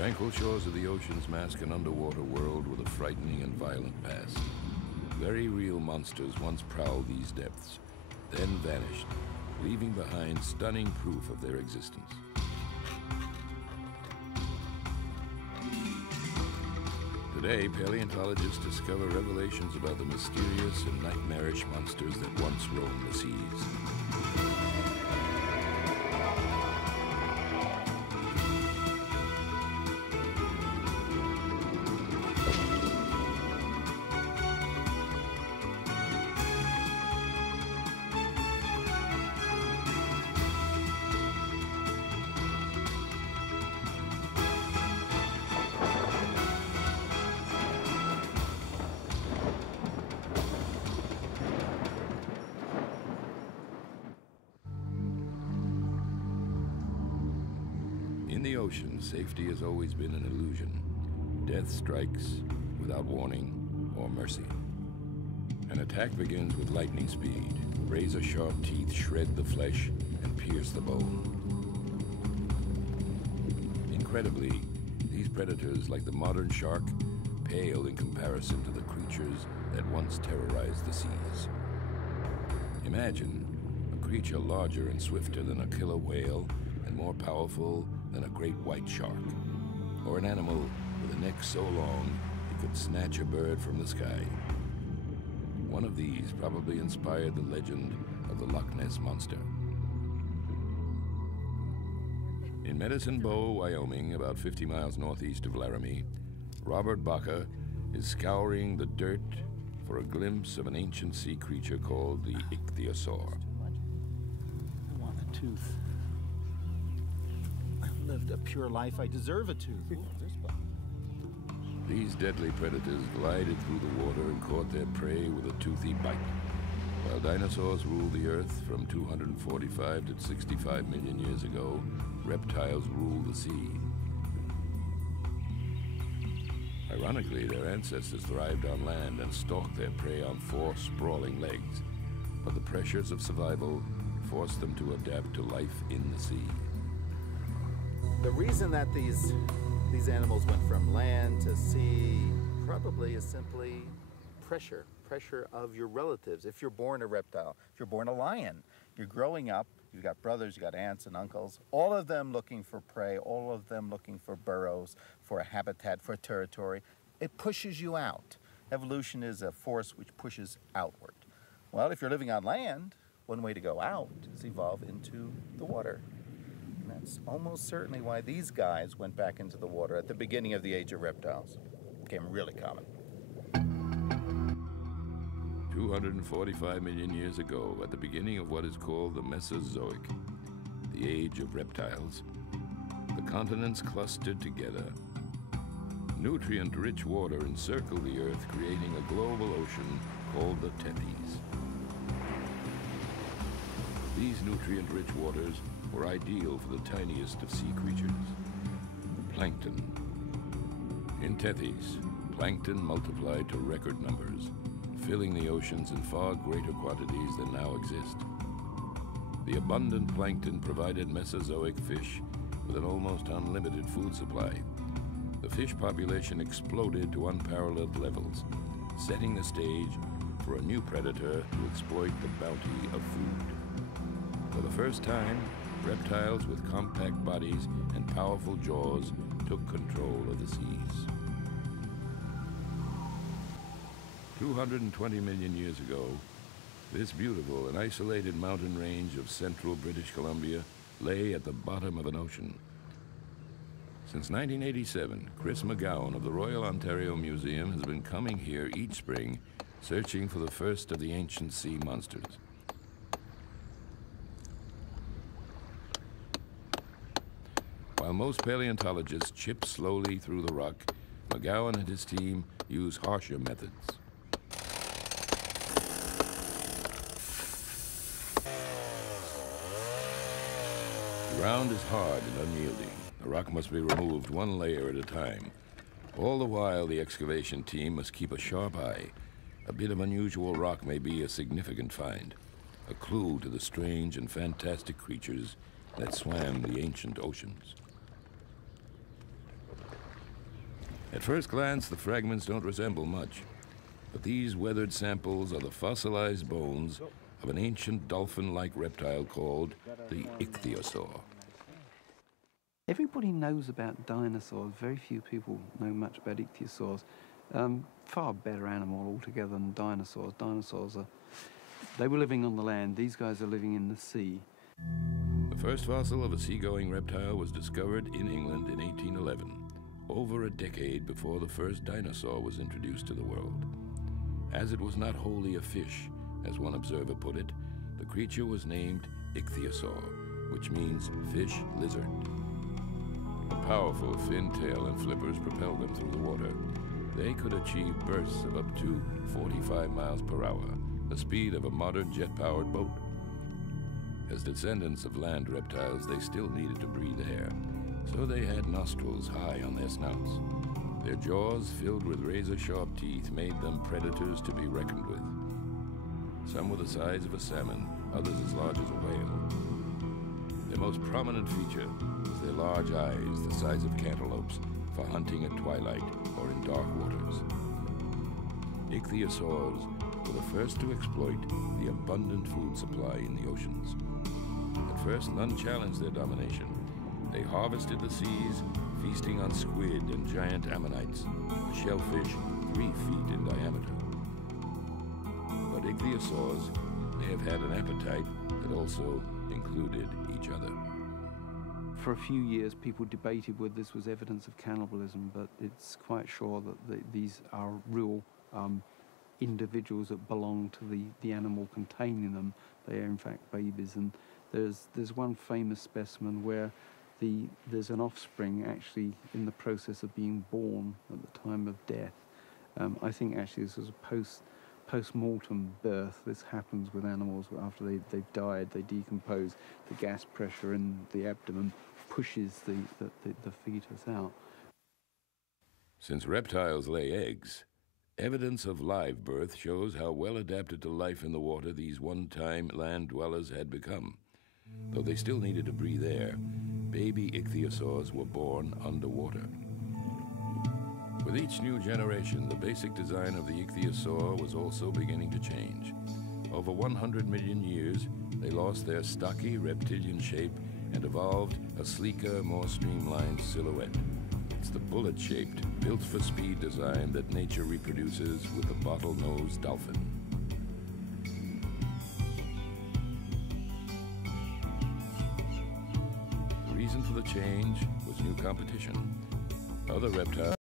Tranquil shores of the oceans mask an underwater world with a frightening and violent past. Very real monsters once prowled these depths, then vanished, leaving behind stunning proof of their existence. Today, paleontologists discover revelations about the mysterious and nightmarish monsters that once roamed the seas. In the ocean, safety has always been an illusion. Death strikes without warning or mercy. An attack begins with lightning speed. Razor-sharp teeth shred the flesh and pierce the bone. Incredibly, these predators, like the modern shark, pale in comparison to the creatures that once terrorized the seas. Imagine a creature larger and swifter than a killer whale and more powerful than a great white shark, or an animal with a neck so long it could snatch a bird from the sky. One of these probably inspired the legend of the Loch Ness Monster. In Medicine Bow, Wyoming, about 50 miles northeast of Laramie, Robert Baca is scouring the dirt for a glimpse of an ancient sea creature called the ichthyosaur. I want a tooth. I've lived a pure life. I deserve a tooth. Ooh, there's one. These deadly predators glided through the water and caught their prey with a toothy bite. While dinosaurs ruled the Earth from 245 to 65 million years ago, reptiles ruled the sea. Ironically, their ancestors thrived on land and stalked their prey on 4 sprawling legs, but the pressures of survival forced them to adapt to life in the sea. The reason that these animals went from land to sea probably is simply pressure of your relatives. If you're born a reptile, if you're born a lion, you're growing up, you've got brothers, you've got aunts and uncles, all of them looking for prey, all of them looking for burrows, for a habitat, for a territory. It pushes you out. Evolution is a force which pushes outward. Well, if you're living on land, one way to go out is evolve into the water. That's almost certainly why these guys went back into the water at the beginning of the age of reptiles. It became really common. 245 million years ago, at the beginning of what is called the Mesozoic, the age of reptiles, the continents clustered together. Nutrient-rich water encircled the Earth, creating a global ocean called the Tethys. These nutrient-rich waters were ideal for the tiniest of sea creatures, plankton. In Tethys, plankton multiplied to record numbers, filling the oceans in far greater quantities than now exist. The abundant plankton provided Mesozoic fish with an almost unlimited food supply. The fish population exploded to unparalleled levels, setting the stage for a new predator to exploit the bounty of food. For the first time, reptiles with compact bodies and powerful jaws took control of the seas. 220 million years ago, this beautiful and isolated mountain range of central British Columbia lay at the bottom of an ocean. Since 1987, Chris McGowan of the Royal Ontario Museum has been coming here each spring, searching for the first of the ancient sea monsters. While most paleontologists chip slowly through the rock, McGowan and his team use harsher methods. The ground is hard and unyielding. The rock must be removed one layer at a time. All the while, the excavation team must keep a sharp eye. A bit of unusual rock may be a significant find, a clue to the strange and fantastic creatures that swam the ancient oceans. At first glance, the fragments don't resemble much, but these weathered samples are the fossilized bones of an ancient dolphin-like reptile called the ichthyosaur. Everybody knows about dinosaurs. Very few people know much about ichthyosaurs. Far better animal altogether than dinosaurs. Dinosaurs they were living on the land. These guys are living in the sea. The first fossil of a seagoing reptile was discovered in England in 1811, over a decade before the first dinosaur was introduced to the world. As it was not wholly a fish, as one observer put it, the creature was named ichthyosaur, which means fish lizard. A powerful fin tail and flippers propelled them through the water. They could achieve bursts of up to 45 miles per hour, the speed of a modern jet-powered boat. As descendants of land reptiles, they still needed to breathe air, so they had nostrils high on their snouts. Their jaws, filled with razor-sharp teeth, made them predators to be reckoned with. Some were the size of a salmon, others as large as a whale. Their most prominent feature was their large eyes, the size of cantaloupes, for hunting at twilight or in dark waters. Ichthyosaurs were the first to exploit the abundant food supply in the oceans. At first, none challenged their domination. They harvested the seas, feasting on squid and giant ammonites, a shellfish 3 feet in diameter. But ichthyosaurs may have had an appetite that also included each other. For a few years, people debated whether this was evidence of cannibalism, but it's quite sure that these are real individuals that belong to the animal containing them. They are in fact babies, and there's one famous specimen where there's an offspring actually in the process of being born at the time of death. I think actually this was a post-mortem birth. This happens with animals after they've died. They decompose. The gas pressure in the abdomen pushes the fetus out. Since reptiles lay eggs, evidence of live birth shows how well adapted to life in the water these one-time land dwellers had become. Though they still needed to breathe air, baby ichthyosaurs were born underwater. With each new generation, the basic design of the ichthyosaur was also beginning to change. Over 100 million years, they lost their stocky reptilian shape and evolved a sleeker, more streamlined silhouette. It's the bullet-shaped, built-for-speed design that nature reproduces with the bottle-nosed dolphin. The reason for the change was new competition. Other reptiles